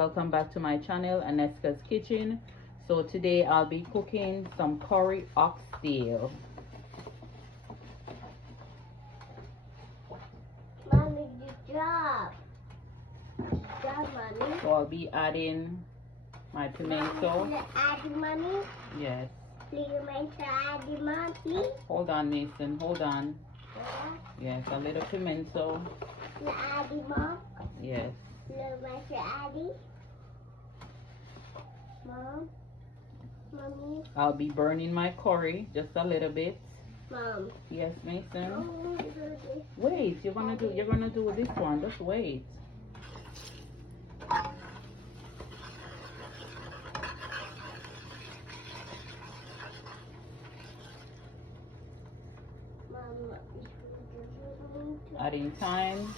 Welcome back to my channel, Aneska's Kitchen. So today I'll be cooking some curry oxtail. Mommy, good job. Good job, Mommy. So I'll be adding my pimento. Mommy, add Mommy. Yes. Please make sure add the Mom, please. Hold on, Mason. Hold on. Yeah. Yes, a little pimento. Add the Mom. Yes. Please make sure add the Mom. Mommy. I'll be burning my curry just a little bit. Mom. Yes, Mason. Oh, do this. Wait, you're gonna do this one. Just wait. Mom, Adding thyme.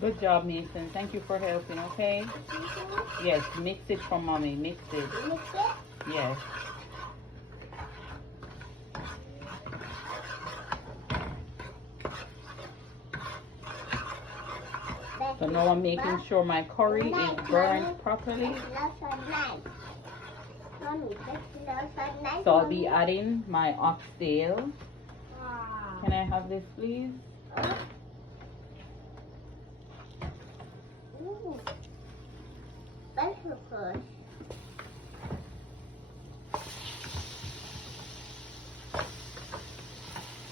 Good job, Mason. Thank you for helping, okay? Yes, mix it for mommy. Mix it. Mix it? Yes. So now I'm making sure my curry is burned properly. So I'll be adding my oxtail. Can I have this, please? Ooh. Special push.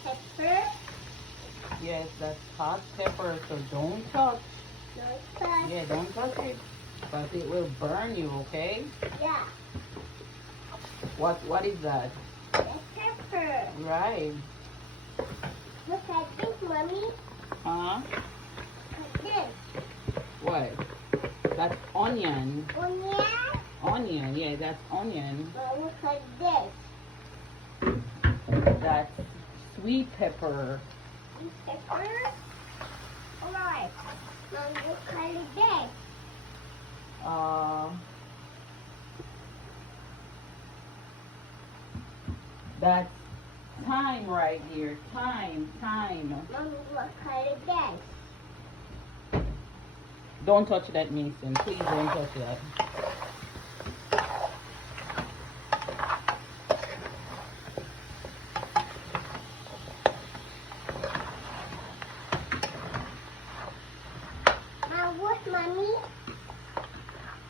Pepper. Yes, that's hot pepper, so don't touch. No touch. Yeah, don't touch it, because it will burn you, okay? Yeah. What is that? That's pepper. Right. Look at this, Mommy. Huh? Look at this. What? That's onion. Onion. Onion, yeah, that's onion. Now look at this. That's sweet pepper. This pepper. Alright. Now look at this. That's thyme right here. Thyme. Mommy, look at this. Don't touch that, Mason. Please don't touch that.